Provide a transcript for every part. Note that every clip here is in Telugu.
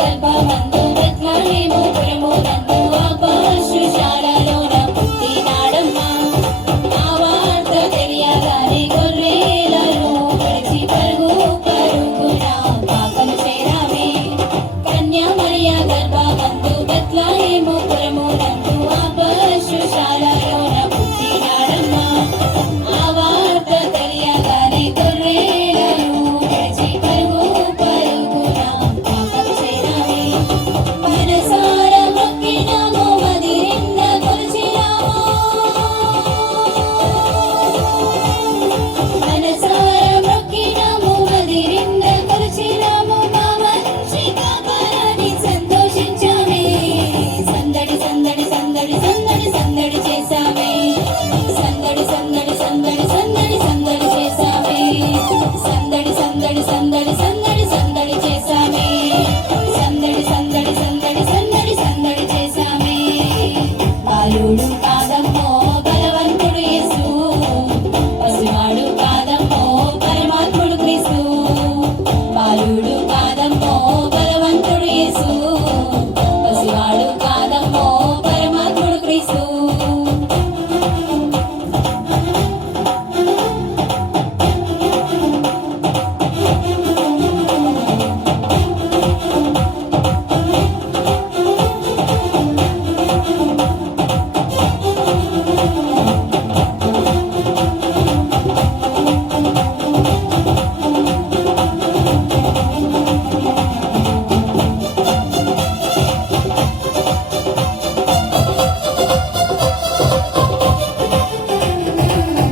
గర్భమందు బెత్లెహేము పురమునందు ఆ పశుశాలలోన పుట్టినాడమ్మా. ఆ వార్త తెలియగానే గొర్రెలను విడిచి పరుగు పరుగున పాకను చేరామే. కన్య మరియ గర్భమందు బెత్లెహేము పురమునందు ఆ పశుశాలలోన పుట్టినాడమ్మా. ఆ వార్త తెలియగానే గొర్రెలను విడిచి పరుగు పరుగున పాకను చేరామే. మనసారా మొక్కినాము, మది నిండా కొలిచినాము. మనసారా మొక్కినాము, మది నిండా కొలిచినాము. మా మంచి కాపరాన్ని సంతోషించామే. సందడి సందడి సందడి సందడి సందడి చేశామే. సందడి సందడి సందడి సందడి సందడి చేశామే. సందడి సందడి సందడి సందడి సందడి చేశామే. సందడి సందడి సందడి సందడి సందడి చేశామే. బాలుడు కాదమ్మో బలవంతుడు యేసు, పసివాడు కాదమ్మో పరమాత్ముడు క్రీస్తు. బాలుడు కాదమ్మో బలవంతుడు యేసు, పసివాడు కాదమ్మో పరమాత్ముడు క్రీస్తు.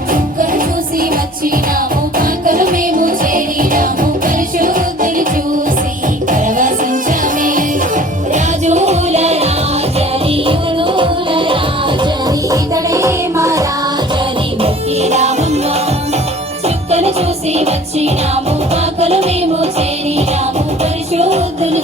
చుక్కలు చూసి వచ్చినాము, పాకలు మేము చేరినాము. పరిశుద్ధుని చూసి పరవశించామే. రాజుల రాజని యూదుల రాజని ఇతడే మా రాజని మొక్కినామమ్మా. చుక్కలు చూసి వచ్చినాము, పాకలు మేము చేరినాము. పరిశుద్ధుని